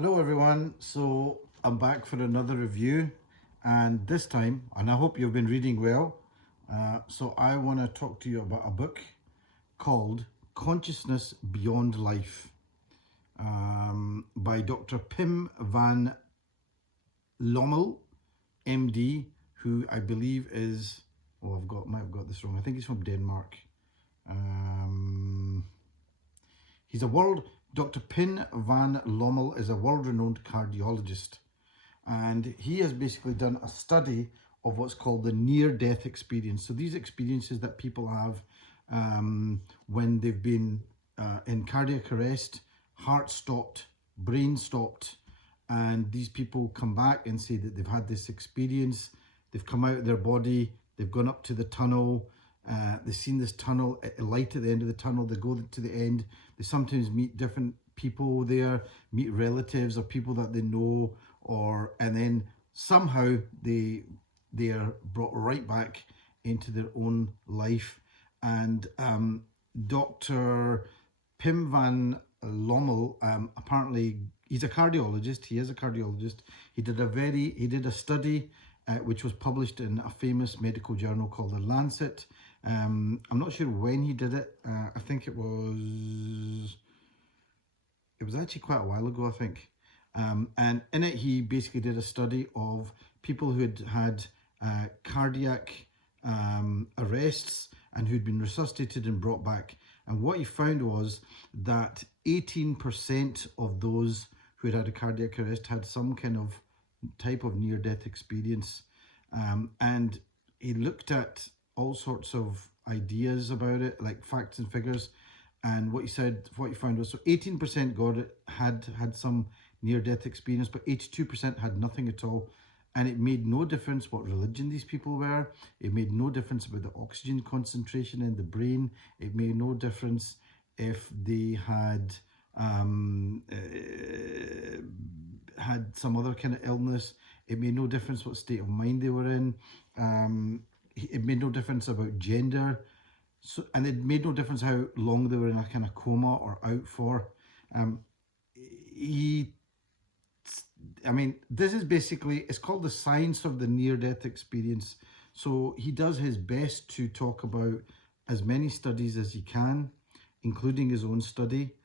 Hello everyone, so I'm back for another review, and this time, and I hope you've been reading well, so I want to talk to you about a book called Consciousness Beyond Life by Dr. Pim van Lommell, MD, who I believe is, might have got this wrong, I think he's from Denmark. He's a Dr. Pim van Lommell is a world-renowned cardiologist, and he has basically done a study of what's called the near-death experience. So these experiences that people have when they've been in cardiac arrest, heart stopped, brain stopped, and these people come back and say that they've had this experience, they've come out of their body, they've gone up to the tunnel, they've seen this tunnel, a light at the end of the tunnel, they go to the end, they sometimes meet different people there, meet relatives or people that they know, and then somehow they are brought right back into their own life. And Dr. Pim van Lommell, apparently he's a cardiologist. He is a cardiologist. He did a study which was published in a famous medical journal called The Lancet. I'm not sure when he did it. I think it was actually quite a while ago, I think. And in it, he basically did a study of people who had cardiac arrests and who'd been resuscitated and brought back. And what he found was that 18% of those who had a cardiac arrest had some kind of type of near-death experience. And he looked at all sorts of ideas about it, like facts and figures. And what he found was, so 18% had some near-death experience, but 82% had nothing at all. And it made no difference what religion these people were. It made no difference about the oxygen concentration in the brain. It made no difference if they had had some other kind of illness. It made no difference what state of mind they were in. It made no difference about gender. And it made no difference how long they were in a kind of coma or out for. This is basically, it's called the science of the near-death experience. So he does his best to talk about as many studies as he can, including his own study.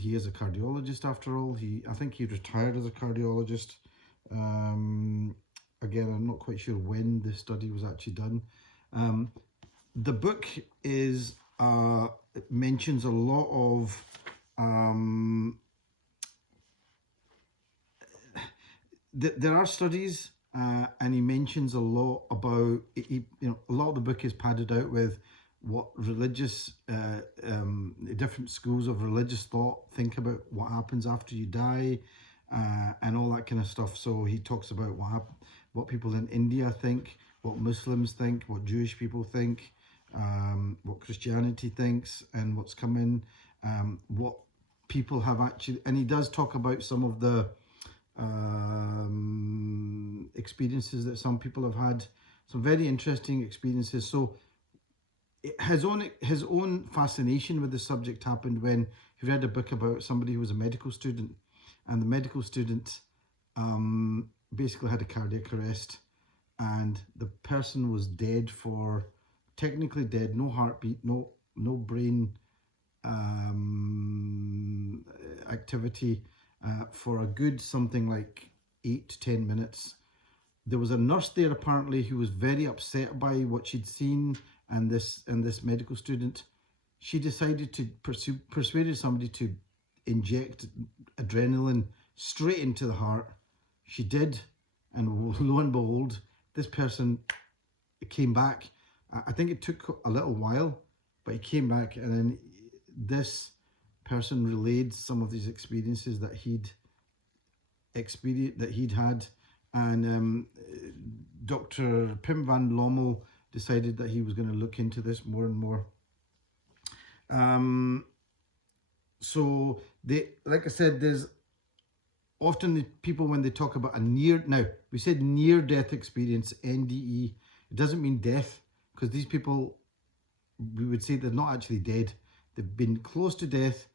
He is a cardiologist after all. I think he retired as a cardiologist. Again, I'm not quite sure when this study was actually done. The book mentions a lot of there are studies, and he mentions a lot about a lot of the book is padded out with what religious different schools of religious thought think about what happens after you die, and all that kind of stuff. So he talks about what people in India think, what Muslims think, what Jewish people think, what Christianity thinks, and what's coming, what people have actually, and he does talk about some of the experiences that some people have had, some very interesting experiences. So his own fascination with the subject happened when he read a book about somebody who was a medical student, and the medical student basically had a cardiac arrest, and the person was dead technically dead, no heartbeat, no brain activity, for a good something like 8 to 10 minutes. There was a nurse there apparently who was very upset by what she'd seen, and this medical student, she decided to persuaded somebody to inject adrenaline straight into the heart. She did, and lo and behold, this person came back. I think it took a little while, but he came back, and then this person relayed some of these experiences that he'd had, and Dr. Pim van Lommell decided that he was going to look into this more and more. So like I said, there's often the people, when they talk about we said near-death experience, NDE, it doesn't mean death, because these people, we would say they're not actually dead. They've been close to death,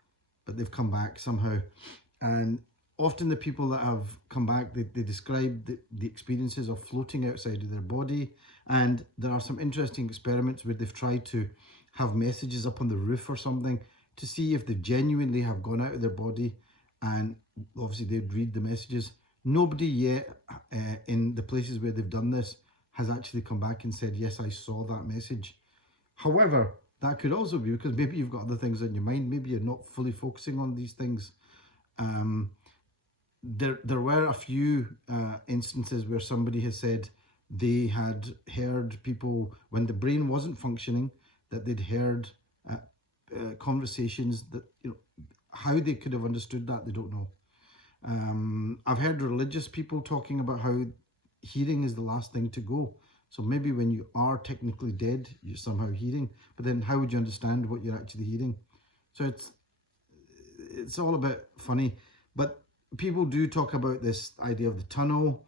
but they've come back somehow. And often the people that have come back, they describe the experiences of floating outside of their body. And there are some interesting experiments where they've tried to have messages up on the roof or something to see if they genuinely have gone out of their body, and obviously they'd read the messages. Nobody yet in the places where they've done this has actually come back and said, yes, I saw that message. However, that could also be because maybe you've got other things on your mind. Maybe you're not fully focusing on these things. There were a few instances where somebody has said they had heard people, when the brain wasn't functioning, that they'd heard conversations that, how they could have understood that, they don't know. I've heard religious people talking about how hearing is the last thing to go. So maybe when you are technically dead, you're somehow hearing, but then how would you understand what you're actually hearing? So it's all a bit funny, but people do talk about this idea of the tunnel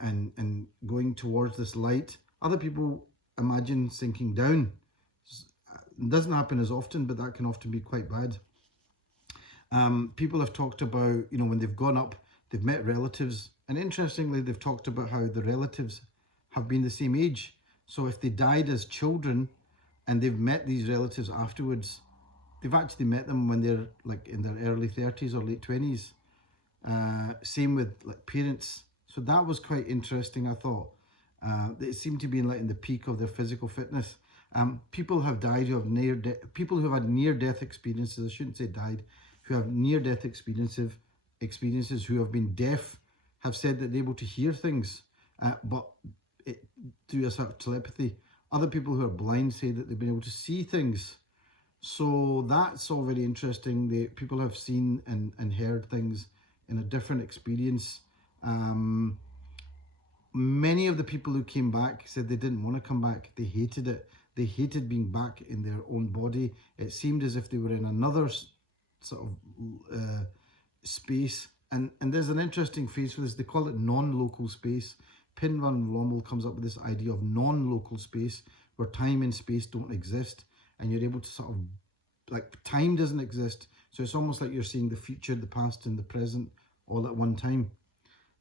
and going towards this light. Other people imagine sinking down. It doesn't happen as often, but that can often be quite bad. People have talked about, when they've gone up, they've met relatives. And interestingly, they've talked about how the relatives have been the same age. So if they died as children and they've met these relatives afterwards, they've actually met them when they're like in their early 30s or late 20s. Same with like parents. So that was quite interesting, I thought. They seemed to be in the peak of their physical fitness. People have died who have people who have had near-death experiences, I shouldn't say died, who have near-death experiences who have been deaf, have said that they're able to hear things, but through a sort of telepathy. Other people who are blind say that they've been able to see things. So that's all very interesting. People have seen and heard things in a different experience. Many of the people who came back said they didn't want to come back. They hated it. They hated being back in their own body. It seemed as if they were in another sort of space. And there's an interesting phrase for this. They call it non-local space. Pin van Lommell comes up with this idea of non-local space where time and space don't exist. And you're able to sort of, like, time doesn't exist. So it's almost like you're seeing the future, the past, and the present all at one time.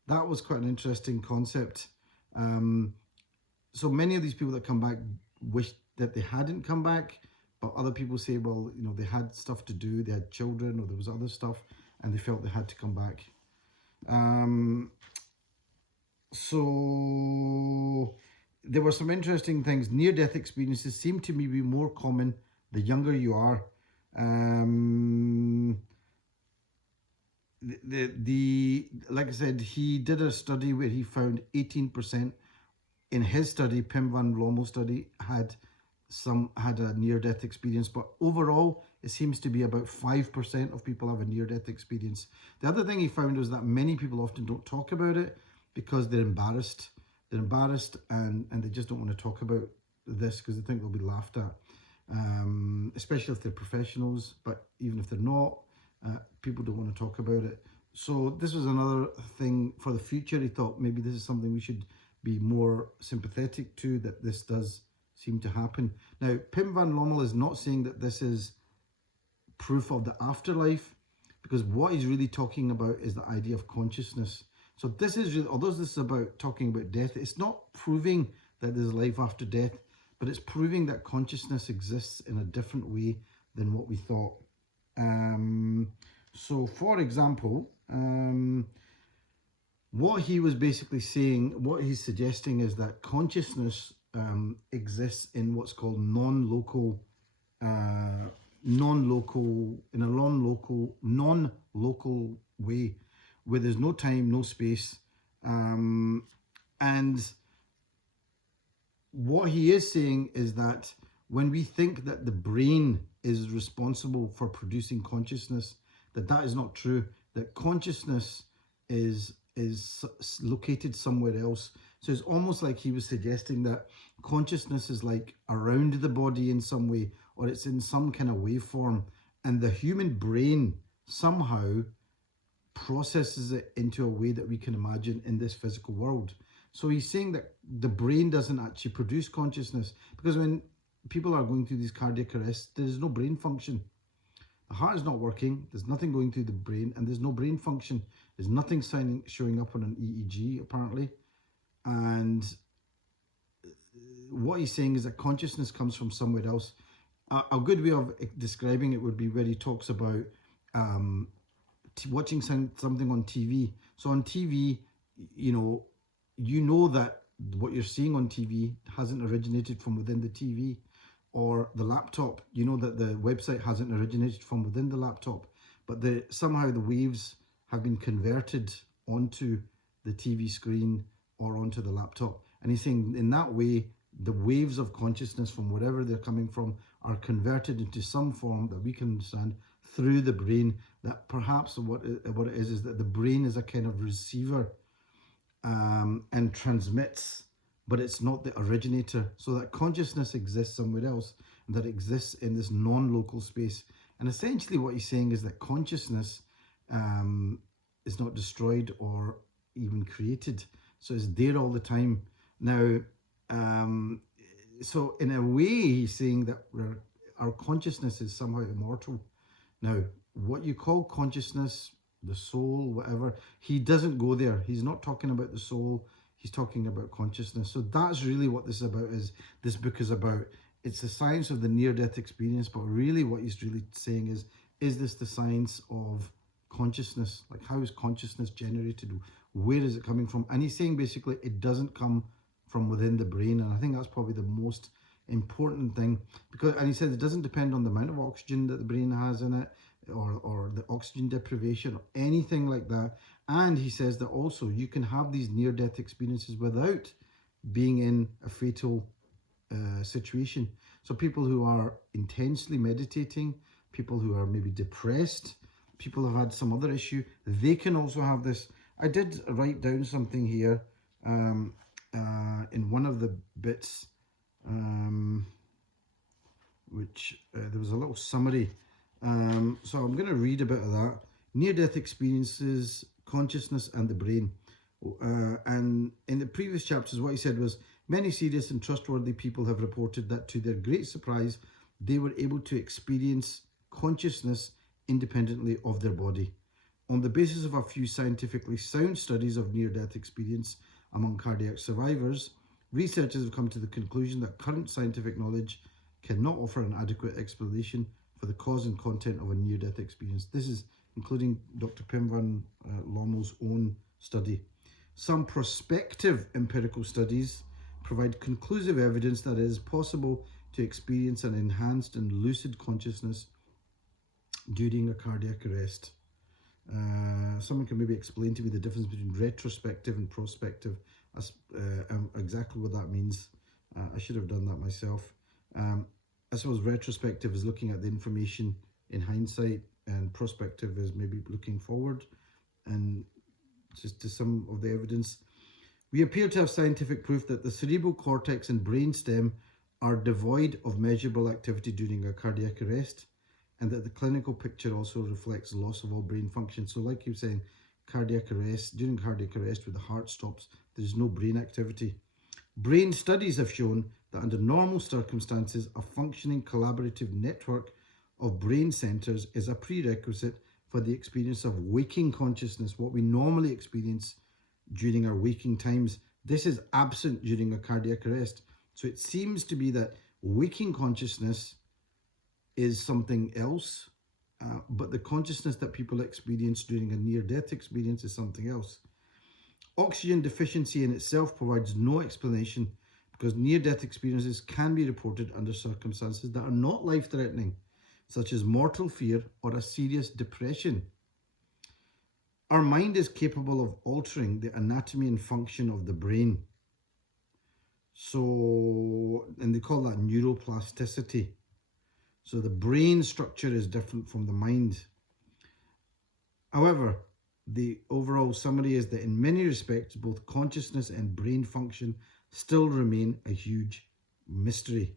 That was quite an interesting concept. So many of these people that come back wish that they hadn't come back, but other people say, well, they had stuff to do, they had children, or there was other stuff, and they felt they had to come back. So there were some interesting things. Near-death experiences seem to me be more common the younger you are. Like I said, he did a study where he found 18% in his study, Pim van Lommell's study, had a near-death experience, but overall it seems to be about 5% of people have a near-death experience. The other thing he found was that many people often don't talk about it because they're embarrassed. They're embarrassed and they just don't want to talk about this because they think they'll be laughed at, especially if they're professionals. But even if they're not, people don't want to talk about it. So this was another thing for the future. He thought maybe this is something we should be more sympathetic to, that this does seem to happen. Now, Pim van Lommell is not saying that this is proof of the afterlife, because what he's really talking about is the idea of consciousness. So this is really, although this is about talking about death, it's not proving that there's life after death, but it's proving that consciousness exists in a different way than what we thought. So for example, what he was basically saying, what he's suggesting is that consciousness exists in what's called non-local way, where there's no time, no space. And what he is saying is that when we think that the brain is responsible for producing consciousness, that is not true, that consciousness is located somewhere else. So it's almost like he was suggesting that consciousness is like around the body in some way, or it's in some kind of waveform, and the human brain somehow processes it into a way that we can imagine in this physical world. So he's saying that the brain doesn't actually produce consciousness, because when people are going through these cardiac arrests, there's no brain function. The heart is not working, there's nothing going through the brain, and there's no brain function. There's nothing showing up on an EEG, apparently. And what he's saying is that consciousness comes from somewhere else. A good way of describing it would be where he talks about watching something on TV. So on TV, you know that what you're seeing on TV hasn't originated from within the TV, or the laptop. You know that the website hasn't originated from within the laptop, but somehow the waves have been converted onto the TV screen or onto the laptop. And he's saying in that way, the waves of consciousness from wherever they're coming from are converted into some form that we can understand through the brain. That perhaps what it is that the brain is a kind of receiver and transmits, but it's not the originator. So that consciousness exists somewhere else, and that exists in this non-local space. And essentially what he's saying is that consciousness is not destroyed or even created. So it's there all the time. Now, so in a way, he's saying that our consciousness is somehow immortal. Now, what you call consciousness, the soul, whatever, he doesn't go there. He's not talking about the soul. He's talking about consciousness. So that's really what this is about. This book is about. It's the science of the near-death experience, but really what he's really saying is this the science of consciousness? Like, how is consciousness generated? Where is it coming from? And he's saying basically it doesn't come from within the brain. And I think that's probably the most important thing, and he said it doesn't depend on the amount of oxygen that the brain has in it, or the oxygen deprivation or anything like that. And he says that also you can have these near-death experiences without being in a fatal situation. So people who are intensely meditating, people who are maybe depressed, people who have had some other issue, they can also have this. I did write down something here in one of the bits, which there was a little summary. So I'm going to read a bit of that. Near-death experiences, consciousness and the brain. And in the previous chapters, what he said was, many serious and trustworthy people have reported that to their great surprise, they were able to experience consciousness independently of their body. On the basis of a few scientifically sound studies of near-death experience among cardiac survivors, researchers have come to the conclusion that current scientific knowledge cannot offer an adequate explanation for the cause and content of a near-death experience. This is including Dr. Pim van Lommell's own study. Some prospective empirical studies provide conclusive evidence that it is possible to experience an enhanced and lucid consciousness during a cardiac arrest. Someone can maybe explain to me the difference between retrospective and prospective, exactly what that means. I should have done that myself. I suppose retrospective is looking at the information in hindsight, and prospective is maybe looking forward and just to some of the evidence. We appear to have scientific proof that the cerebral cortex and brainstem are devoid of measurable activity during a cardiac arrest, and that the clinical picture also reflects loss of all brain function. So like you were saying, cardiac arrest, during cardiac arrest where the heart stops, there's no brain activity. Brain studies have shown that under normal circumstances, a functioning collaborative network of brain centers is a prerequisite for the experience of waking consciousness, what we normally experience during our waking times. This is absent during a cardiac arrest. So it seems to be that waking consciousness is something else, but the consciousness that people experience during a near-death experience is something else. Oxygen deficiency in itself provides no explanation, because near-death experiences can be reported under circumstances that are not life-threatening, such as mortal fear or a serious depression. Our mind is capable of altering the anatomy and function of the brain. So, and they call that neuroplasticity. So the brain structure is different from the mind. However, the overall summary is that in many respects, both consciousness and brain function still remain a huge mystery.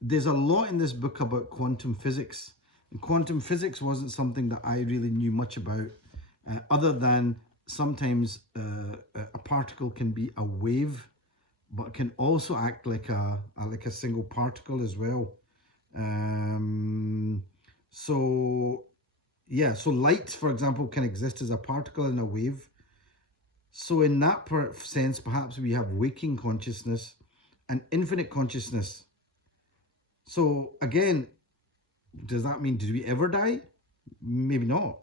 There's a lot in this book about quantum physics. And quantum physics wasn't something that I really knew much about, other than sometimes a particle can be a wave, but can also act like a single particle as well. So yeah, so light, for example, can exist as a particle in a wave. So in that sense, perhaps we have waking consciousness and infinite consciousness. So again, does that mean, did we ever die? Maybe not.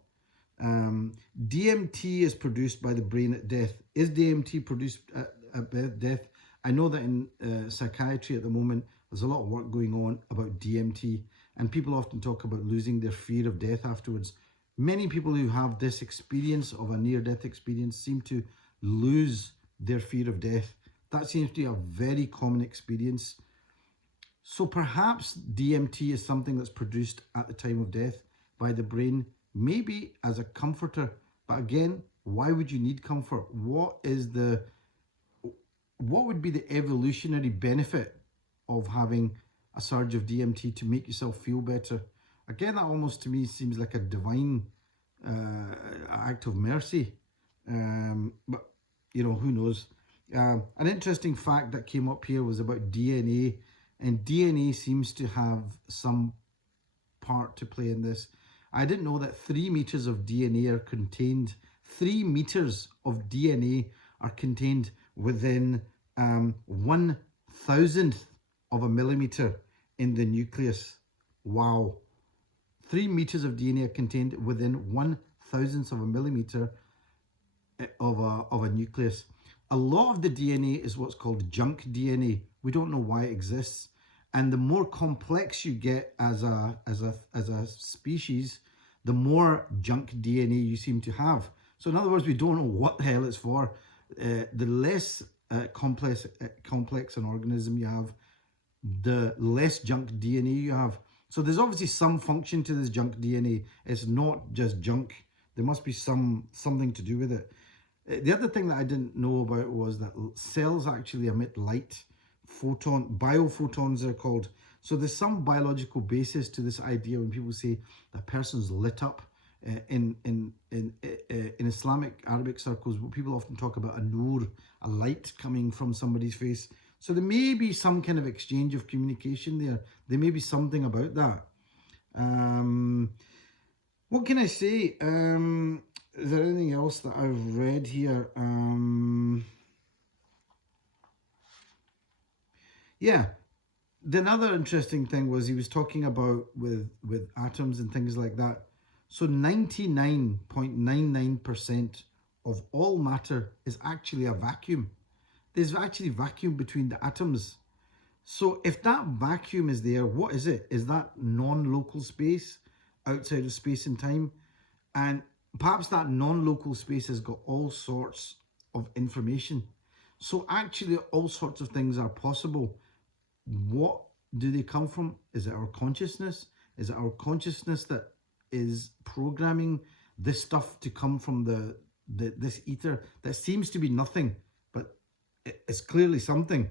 DMT is produced by the brain at death. Is DMT produced at death? I know that in psychiatry at the moment, there's a lot of work going on about DMT, and people often talk about losing their fear of death afterwards. Many people who have this experience of a near-death experience seem to lose their fear of death. That seems to be a very common experience. So perhaps DMT is something that's produced at the time of death by the brain, maybe as a comforter. But again, why would you need comfort? What would be the evolutionary benefit of having a surge of DMT to make yourself feel better? Again, that almost to me seems like a divine act of mercy. But, you know, who knows? An interesting fact that came up here was about DNA. And DNA seems to have some part to play in this. I didn't know that 3 meters of DNA are contained. 3 meters of DNA are contained within 1,000th of a millimeter in the nucleus. Wow. 3 meters of DNA are contained within 1,000th of a millimeter of a nucleus. A lot of the DNA is what's called junk DNA. We don't know why it exists. And the more complex you get as a species, the more junk DNA you seem to have. So in other words, we don't know what the hell it's for. The less complex an organism you have, the less junk DNA you have. So there's obviously some function to this junk DNA. It's not just junk. There must be something to do with it. The other thing that I didn't know about was that cells actually emit light. Biophotons are called. So there's some biological basis to this idea when people say that person's lit up. In Islamic Arabic circles, people often talk about a nur, a light coming from somebody's face. So there may be some kind of exchange of communication there. There may be something about that. What can I say? Is there anything else that I've read here? Yeah. Another interesting thing was he was talking about with atoms and things like that. So 99.99% of all matter is actually a vacuum. There's actually vacuum between the atoms. So if that vacuum is there, what is it? Is that non-local space outside of space and time? And perhaps that non-local space has got all sorts of information. So actually all sorts of things are possible. What do they come from? Is it our consciousness? Is it our consciousness that is programming this stuff to come from this ether that seems to be nothing, but it's clearly something?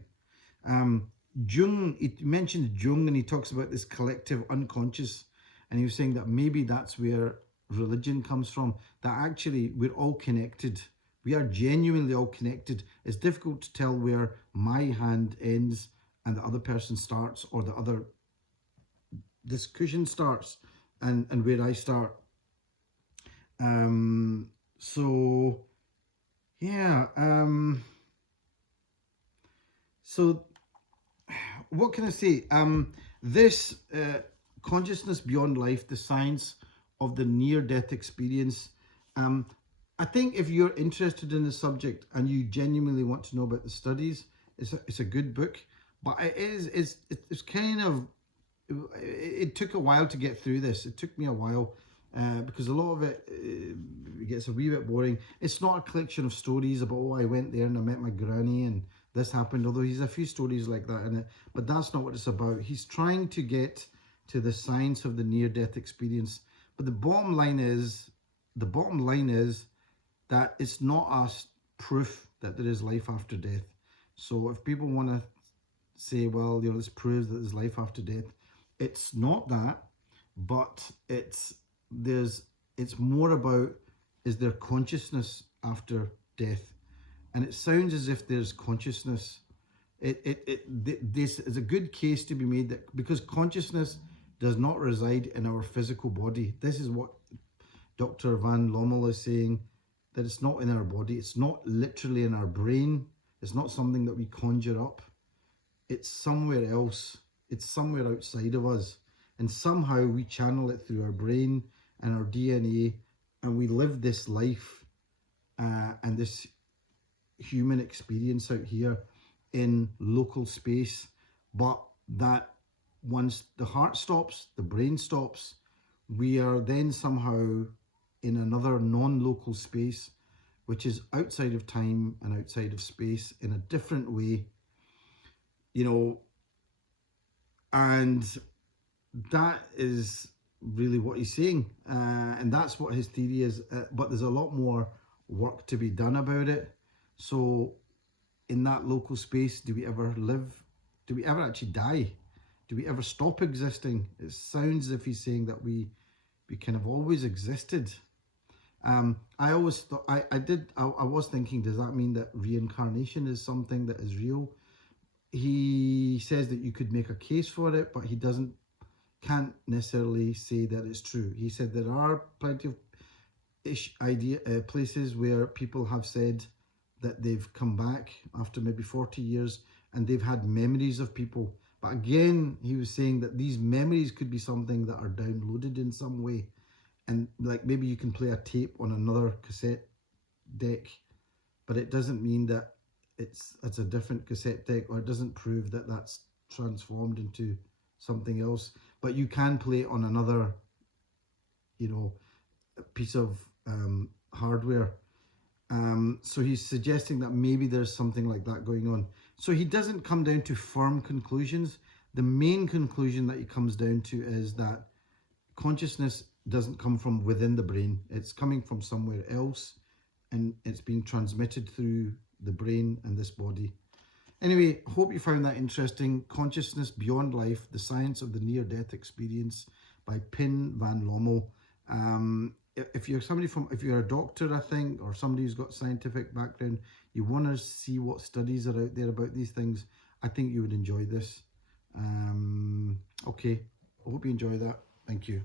Jung, he mentioned Jung, and he talks about this collective unconscious, and he was saying that maybe that's where religion comes from, that actually we're all connected. We are genuinely all connected. It's difficult to tell where my hand ends and the other person starts, or this cushion starts and where I start. So yeah. So what can I say? This consciousness beyond life, the science of the near-death experience. I think if you're interested in the subject and you genuinely want to know about the studies, it's a good book. But it's kind of, it took a while to get through this. It took me a while because a lot of it gets a wee bit boring. It's not a collection of stories about, oh, I went there and I met my granny and this happened, although he's a few stories like that in it. But that's not what it's about. He's trying to get to the science of the near-death experience. But the bottom line is that it's not a proof that there is life after death. So if people want to say, well, this proves that there's life after death, it's not that, but it's more about, is there consciousness after death? And it sounds as if there's consciousness. This is a good case to be made, that because consciousness does not reside in our physical body. This is what Dr. Van Lommell is saying, that it's not in our body. It's not literally in our brain. It's not something that we conjure up. It's somewhere else. It's somewhere outside of us. And somehow we channel it through our brain and our DNA, and we live this life and this human experience out here in local space. But that once the heart stops, the brain stops, we are then somehow in another non-local space, which is outside of time and outside of space in a different way, you know, and that is really what he's saying, and that's what his theory is, but there's a lot more work to be done about it. So in that local space, do we ever live? Do we ever actually die? Do we ever stop existing? It sounds as if he's saying that we kind of always existed. I always thought, I was thinking, does that mean that reincarnation is something that is real? He says that you could make a case for it, but he can't necessarily say that it's true. He said there are plenty of places where people have said that they've come back after maybe 40 years and they've had memories of people. But again, he was saying that these memories could be something that are downloaded in some way. And like maybe you can play a tape on another cassette deck, but it doesn't mean that it's a different cassette deck, or it doesn't prove that that's transformed into something else. But you can play it on another, you know, piece of hardware. So he's suggesting that maybe there's something like that going on. So he doesn't come down to firm conclusions. The main conclusion that he comes down to is that consciousness doesn't come from within the brain. It's coming from somewhere else, and it's being transmitted through the brain and this body. Anyway, hope you found that interesting. Consciousness Beyond Life, The Science of the Near-Death Experience by Pin Van Lommell. If you're a doctor, I think, or somebody who's got scientific background, you want to see what studies are out there about these things, I think you would enjoy this. Okay, I hope you enjoy that. Thank you.